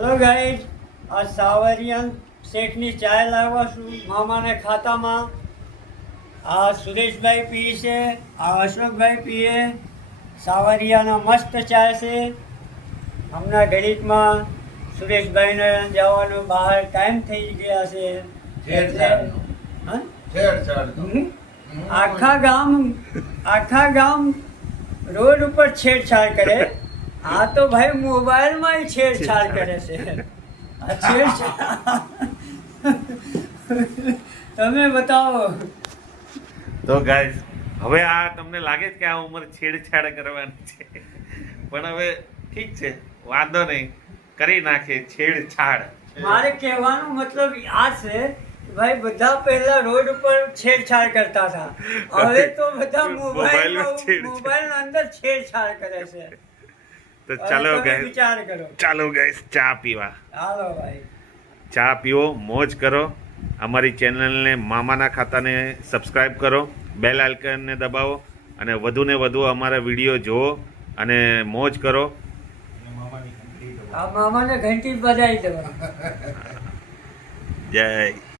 Hello guys, આ સાવરિયન શેઠની ચાય લાવવા છું મામાને ખાતામાં. આ સુરેશભાઈ પીએ છે, આ અશોકભાઈ પીએ. સાવરિયાનો મસ્ત ચાય છે. હમણાં ઘડીકમાં સુરેશભાઈને જવાનું બહાર ટાઈમ થઈ ગયા છે. આખા ગામ રોડ ઉપર છેડછાડ કરે. આ તો ભાઈ મોબાઈલમાં છેડછાડ કરે છે. આ છેડછાડ તમે બતાવો. તો ગાઈસ, હવે આ તમને લાગે છે કે આ ઉંમર છેડછાડ કરવાની છે, પણ હવે ઠીક છે, વાંધો નહીં, કરી નાખે છેડછાડ. મારે કહેવાનો મતલબ આ છે ભાઈ, બધા પહેલા રોડ ઉપર છેડછાડ કરતા હતા, હવે તો બધા મોબાઈલ અંદર છેડછાડ કરે છે. તો ચાલો ગાઈસ, વિચાર કરો. ચાલો ગાઈસ, ચા પીવા. હાલો ભાઈ, ચા પીવો, મોજ કરો. અમારી ચેનલને મામાના ખાતાને સબસ્ક્રાઈબ કરો, બેલ આઇકનને દબાવો અને વધુને વધુ અમારા વિડીયો જુઓ અને મોજ કરો. આ મામાને ઘંટી બજાવી દેવા. જય